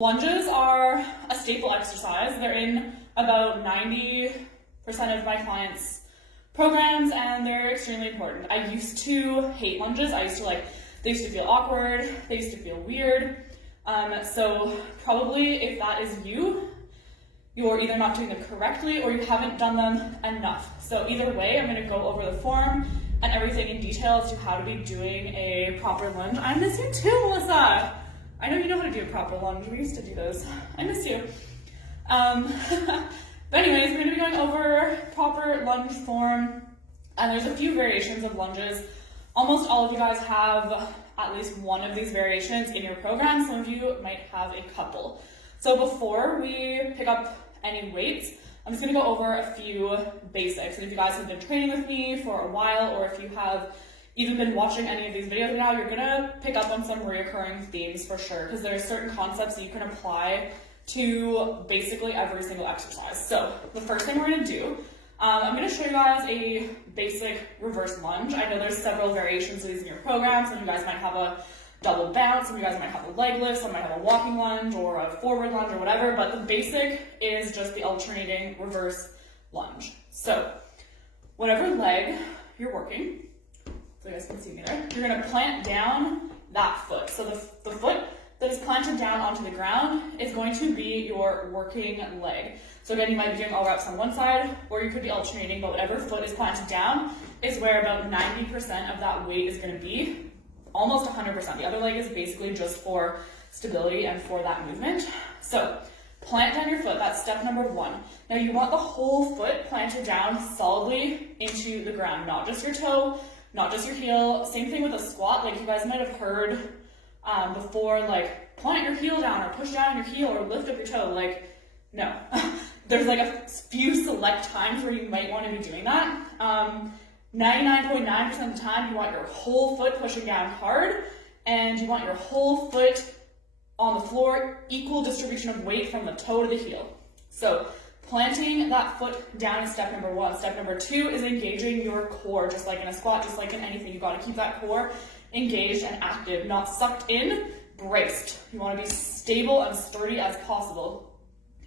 Lunges are a staple exercise. They're in about 90% of my clients' programs, and they're extremely important. I used to hate lunges. They used to feel awkward. They used to feel weird. So probably if that is you, you're either not doing them correctly or you haven't done them enough. So either way, I'm gonna go over the form and everything in detail as to how to be doing a proper lunge. I miss you too, Melissa. I know you know how to do a proper lunge. We used to do those. I miss you. But anyways, we're gonna be going over proper lunge form, and there's a few variations of lunges. Almost all of you guys have at least one of these variations in your program. Some of you might have a couple. So before we pick up any weights, I'm just gonna go over a few basics. And if you guys have been training with me for a while, or if you have even been watching any of these videos now, you're gonna pick up on some reoccurring themes for sure, because there are certain concepts that you can apply to basically every single exercise. So the first thing we're gonna do, I'm gonna show you guys a basic reverse lunge. I know there's several variations of these in your program. Some of you guys might have a double bounce, some of you guys might have a leg lift, some might have a walking lunge or a forward lunge or whatever, but the basic is just the alternating reverse lunge. So whatever leg you're working, so you guys can see me there, you're gonna plant down that foot. So the foot that is planted down onto the ground is going to be your working leg. So again, you might be doing all reps on one side, or you could be alternating, but whatever foot is planted down is where about 90% of that weight is gonna be, almost 100%. The other leg is basically just for stability and for that movement. So plant down your foot, that's step number one. Now you want the whole foot planted down solidly into the ground, not just your toe, not just your heel. Same thing with a squat. Like you guys might have heard before, like plant your heel down or push down your heel or lift up your toe. Like, no. There's like a few select times where you might want to be doing that. 99.9% of the time, you want your whole foot pushing down hard, and you want your whole foot on the floor, equal distribution of weight from the toe to the heel. So planting that foot down is step number one. Step number two is engaging your core, just like in a squat, just like in anything. You got to keep that core engaged and active, not sucked in, braced. You want to be stable and sturdy as possible.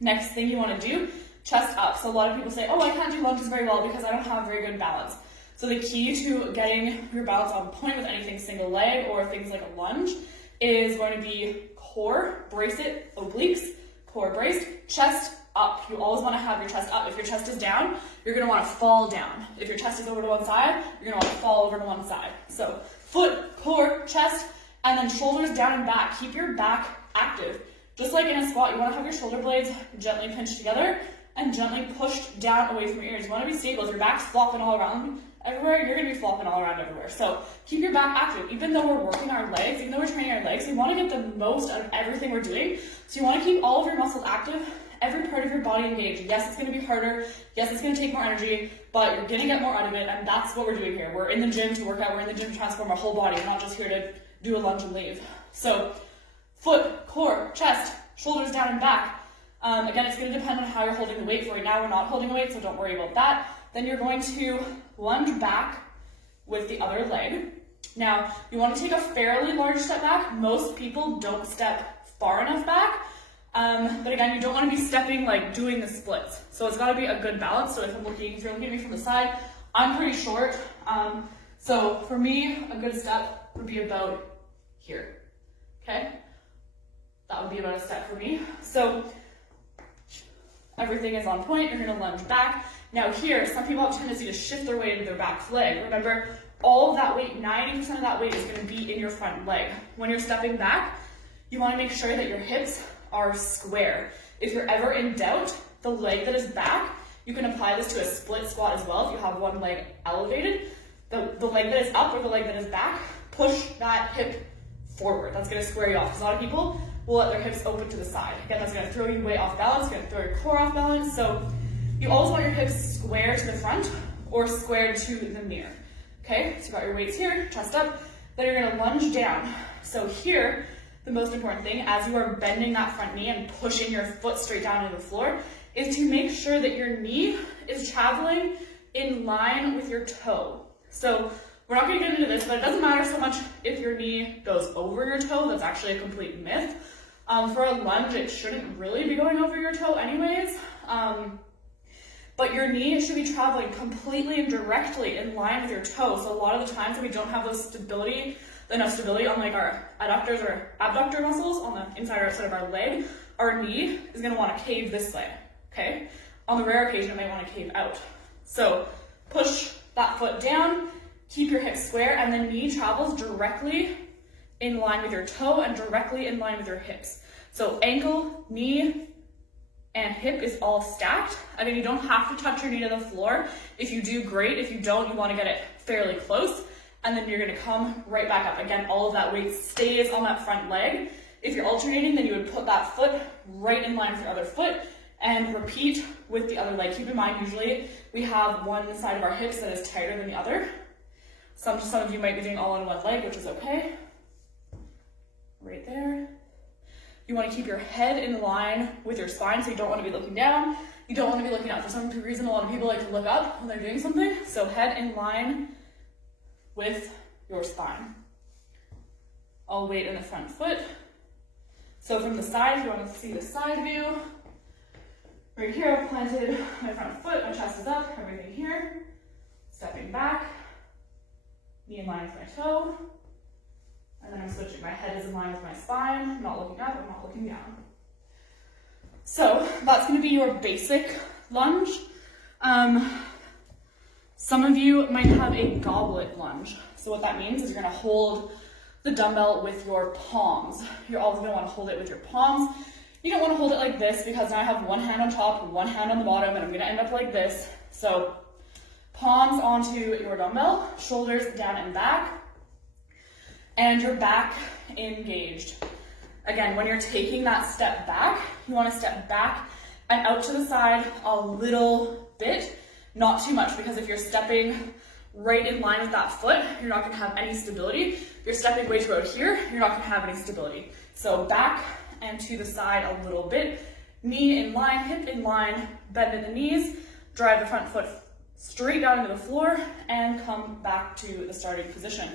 Next thing you want to do, chest up. So a lot of people say, oh, I can't do lunges very well because I don't have very good balance. So the key to getting your balance on point with anything single leg or things like a lunge is going to be core, brace it, obliques, core braced, chest up. You always want to have your chest up. If your chest is down, you're going to want to fall down. If your chest is over to one side, you're going to want to fall over to one side. So foot, core, chest, and then shoulders down and back. Keep your back active. Just like in a squat, you want to have your shoulder blades gently pinched together and gently pushed down away from your ears. You want to be stable. If your back's flopping all around everywhere, you're going to be flopping all around everywhere. So keep your back active. Even though we're working our legs, even though we're training our legs, we want to get the most out of everything we're doing. So you want to keep all of your muscles active, every part of your body engaged. Yes, it's going to be harder. Yes, it's going to take more energy, but you're going to get more out of it, and that's what we're doing here. We're in the gym to work out. We're in the gym to transform our whole body. We're not just here to do a lunge and leave. So foot, core, chest, shoulders down and back. Again, it's going to depend on how you're holding the weight. For right now, we're not holding weight, so don't worry about that. Then you're going to lunge back with the other leg. Now, you want to take a fairly large step back. Most people don't step far enough back. But again, you don't want to be stepping like doing the splits. So it's got to be a good balance. So if you're looking at me from the side, I'm pretty short. So for me, a good step would be about here. Okay? That would be about a step for me. So everything is on point. You're going to lunge back. Now here, some people have a tendency to shift their weight into their back leg. Remember, all of that weight, 90% of that weight is going to be in your front leg. When you're stepping back, you want to make sure that your hips are square. If you're ever in doubt, the leg that is back, you can apply this to a split squat as well. If you have one leg elevated, the leg that is up or the leg that is back, push that hip forward. That's going to square you off. Because a lot of people will let their hips open to the side. Again, that's going to throw you way off balance, going to throw your core off balance. So you always want your hips square to the front or square to the mirror. Okay, so you got your weights here, chest up, then you're going to lunge down. So here, the most important thing, as you are bending that front knee and pushing your foot straight down into the floor, is to make sure that your knee is traveling in line with your toe. So we're not going to get into this, but it doesn't matter so much if your knee goes over your toe. That's actually a complete myth. For a lunge, it shouldn't really be going over your toe anyways, but your knee should be traveling completely and directly in line with your toe. So a lot of the times when we don't have enough stability on like our adductors or abductor muscles on the inside or outside of our leg, our knee is going to want to cave this way, okay? On the rare occasion, it may want to cave out. So push that foot down, keep your hips square, and the knee travels directly in line with your toe and directly in line with your hips. So ankle, knee, and hip is all stacked. Again, you don't have to touch your knee to the floor. If you do, great. If you don't, you want to get it fairly close, and then you're going to come right back up. Again, all of that weight stays on that front leg. If you're alternating, then you would put that foot right in line with your other foot and repeat with the other leg. Keep in mind, usually we have one side of our hips that is tighter than the other. Some of you might be doing all on one leg, which is okay. Right there. You want to keep your head in line with your spine, so you don't want to be looking down. You don't want to be looking up. For some reason, a lot of people like to look up when they're doing something. So head in line with your spine. All weight in the front foot. So from the side, if you want to see the side view, right here I've planted my front foot, my chest is up, everything here. Stepping back, knee in line with my toe. And then I'm switching. My head is in line with my spine. I'm not looking up, I'm not looking down. So that's going to be your basic lunge. Some of you might have a goblet lunge. So what that means is you're going to hold the dumbbell with your palms. You're always going to want to hold it with your palms. You don't want to hold it like this because now I have one hand on top and one hand on the bottom, and I'm going to end up like this. So palms onto your dumbbell, shoulders down and back, and your back engaged. Again, when you're taking that step back, you want to step back and out to the side a little bit, not too much, because if you're stepping right in line with that foot, you're not going to have any stability. If you're stepping way too out here, you're not going to have any stability. So back and to the side a little bit, knee in line, hip in line, bend in the knees, drive the front foot straight down into the floor, and come back to the starting position.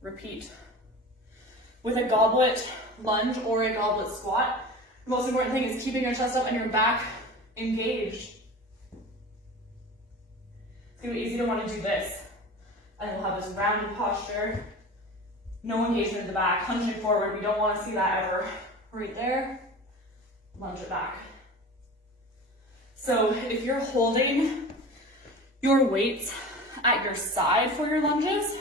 Repeat. With a goblet lunge or a goblet squat, the most important thing is keeping your chest up and your back engaged. It's going to be easy to want to do this. And we'll have this rounded posture. No engagement in the back, hunching forward. We don't want to see that ever. Right there, lunge it back. So if you're holding your weights at your side for your lunges,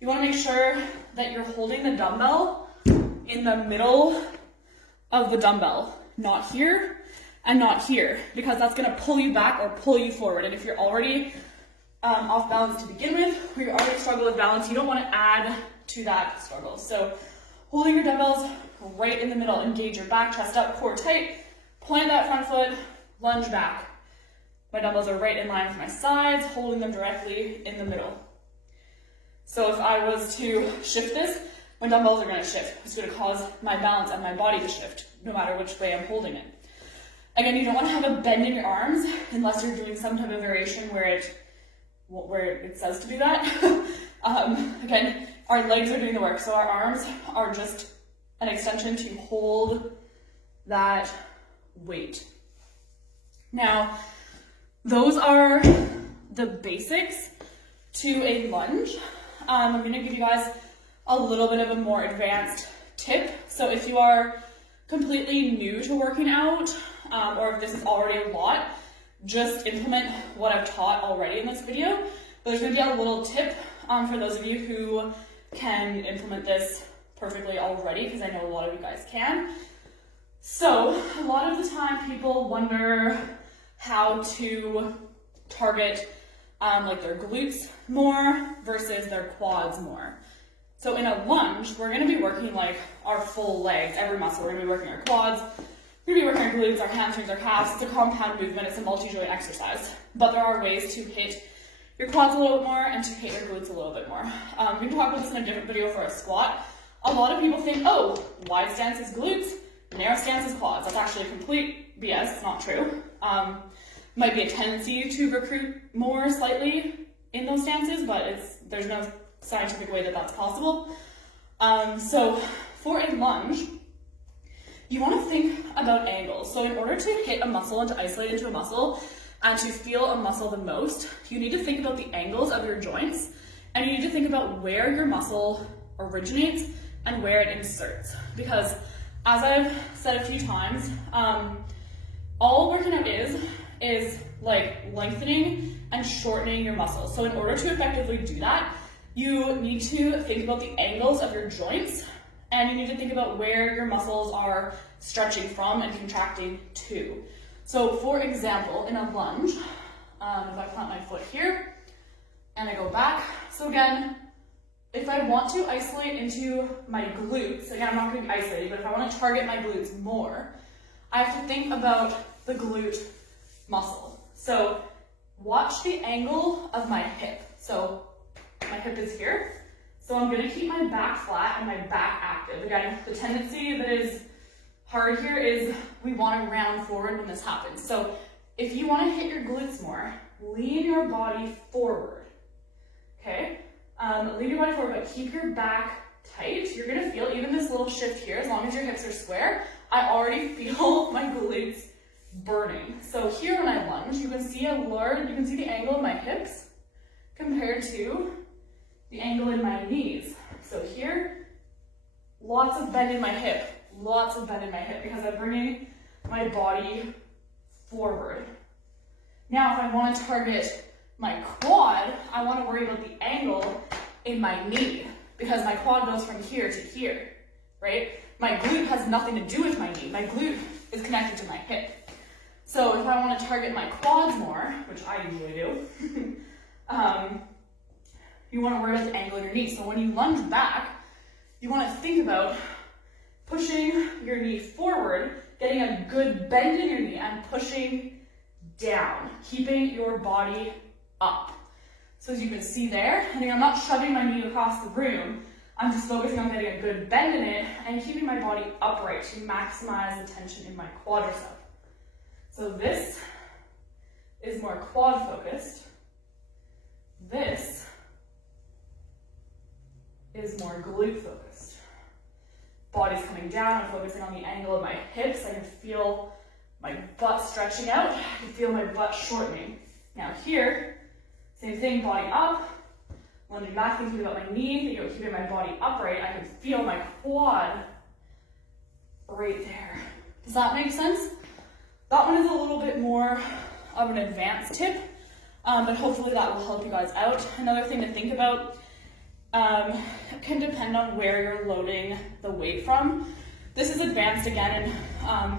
you want to make sure that you're holding the dumbbell in the middle of the dumbbell, not here and not here, because that's going to pull you back or pull you forward. And if you're already off balance to begin with, or you're already struggling with balance, you don't want to add to that struggle. So holding your dumbbells right in the middle, engage your back, chest up, core tight, plant that front foot, lunge back. My dumbbells are right in line with my sides, holding them directly in the middle. So if I was to shift this, my dumbbells are going to shift. It's going to cause my balance and my body to shift, no matter which way I'm holding it. Again, you don't want to have a bend in your arms unless you're doing some type of variation where it says to do that. Again, our legs are doing the work, so our arms are just an extension to hold that weight. Now, those are the basics to a lunge. I'm going to give you guys a little bit of a more advanced tip. So if you are completely new to working out, or if this is already a lot, just implement what I've taught already in this video. But there's going to be a little tip for those of you who can implement this perfectly already, because I know a lot of you guys can. So a lot of the time people wonder how to target like their glutes more versus their quads more. So in a lunge, we're going to be working like our full legs, every muscle. We're going to be working our quads, we're going to be working our glutes, our hamstrings, our calves. It's a compound movement, it's a multi-joint exercise. But there are ways to hit your quads a little bit more and to hit your glutes a little bit more. We can talk about this in a different video for a squat. A lot of people think, oh, wide stance is glutes, narrow stance is quads. That's actually a complete BS, it's not true. Might be a tendency to recruit more slightly in those stances, but there's no scientific way that that's possible. So for a lunge, you want to think about angles. So in order to hit a muscle and to isolate into a muscle and to feel a muscle the most, you need to think about the angles of your joints, and you need to think about where your muscle originates and where it inserts. Because as I've said a few times, all working out is like lengthening and shortening your muscles. So in order to effectively do that, you need to think about the angles of your joints, and you need to think about where your muscles are stretching from and contracting to. So for example, in a lunge, if I plant my foot here and I go back, so again, if I want to isolate into my glutes, again, I'm not going to be isolating, but if I want to target my glutes more, I have to think about the glute muscle. So watch the angle of my hip. So my hip is here. So I'm going to keep my back flat and my back active. Again, the tendency that is hard here is we want to round forward when this happens. So if you want to hit your glutes more, lean your body forward. Okay? Lean your body forward, but keep your back tight. You're going to feel even this little shift here, as long as your hips are square. I already feel my glutes burning. So here when I lunge, you can see the angle of my hips compared to the angle in my knees. So here, lots of bend in my hip, because I'm bringing my body forward. Now, if I want to target my quad, I want to worry about the angle in my knee, because my quad goes from here to here, right? My glute has nothing to do with my knee. My glute is connected to my hip. So if I want to target my quads more, which I usually do, you want to worry about the angle in your knee. So when you lunge back, you want to think about pushing your knee forward, getting a good bend in your knee, and pushing down, keeping your body up. So as you can see there, I think I'm not shoving my knee across the room. I'm just focusing on getting a good bend in it and keeping my body upright to maximize the tension in my quadricep. So this is more quad focused. This is more glute focused. Body's coming down, I'm focusing on the angle of my hips. I can feel my butt stretching out. I can feel my butt shortening. Now here, same thing, body up. Lunging back, thinking about my knee, thinking about keeping my body upright. I can feel my quad right there. Does that make sense? That one is a little bit more of an advanced tip, but hopefully that will help you guys out. Another thing to think about can depend on where you're loading the weight from. This is advanced again, and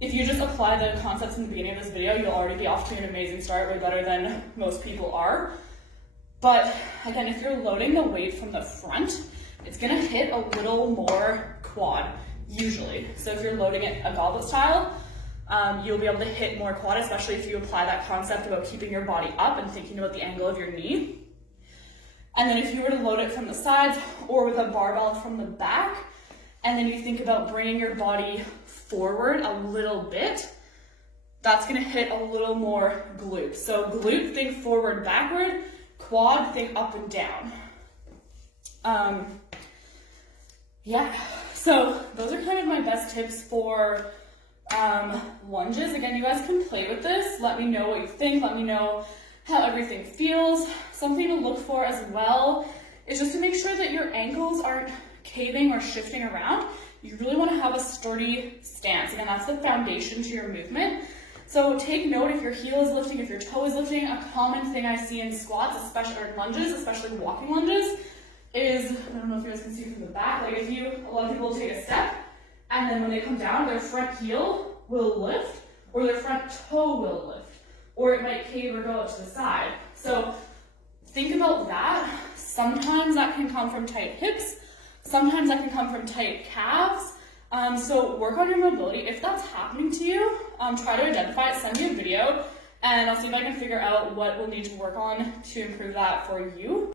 if you just apply the concepts in the beginning of this video, you'll already be off to an amazing start, way better than most people are. But again, if you're loading the weight from the front, it's gonna hit a little more quad, usually. So if you're loading it a goblet style, you'll be able to hit more quad, especially if you apply that concept about keeping your body up and thinking about the angle of your knee. And then if you were to load it from the sides or with a barbell from the back, and then you think about bringing your body forward a little bit, that's gonna hit a little more glute. So glute, think forward, backward. Quad, think up and down. Yeah, so those are kind of my best tips for lunges. Again, you guys can play with this. Let me know what you think. Let me know how everything feels. Something to look for as well is just to make sure that your ankles aren't caving or shifting around. You really want to have a sturdy stance. Again, that's the foundation to your movement. So take note if your heel is lifting, if your toe is lifting. A common thing I see in squats, especially or lunges, especially walking lunges, is, I don't know if you guys can see from the back, like a lot of people will take a step, and then when they come down, their front heel will lift, or their front toe will lift, or it might cave or go up to the side. So think about that. Sometimes that can come from tight hips, sometimes that can come from tight calves. So work on your mobility. If that's happening to you, try to identify it, send me a video, and I'll see if I can figure out what we'll need to work on to improve that for you.